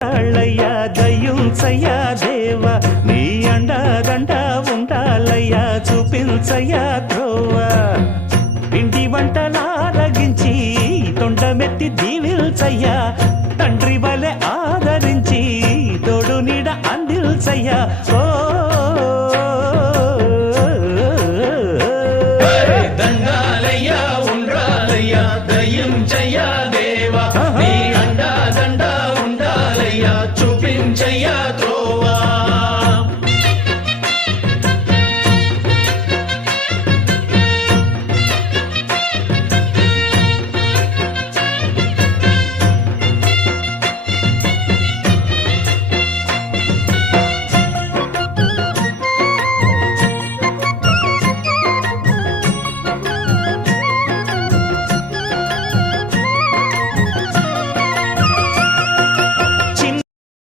అయ్యా దయ్యుంచయ్యా దేవా నీ అండదండ ఉండాలయ్యా చూపించయ్యా త్రోవా ఇంటి వంటలారగించి తొండమెత్తి దీవిల్చయ్యా తండ్రి వలె ఆదరించి తోడు నీడ అందిల్చయ్యా ఓ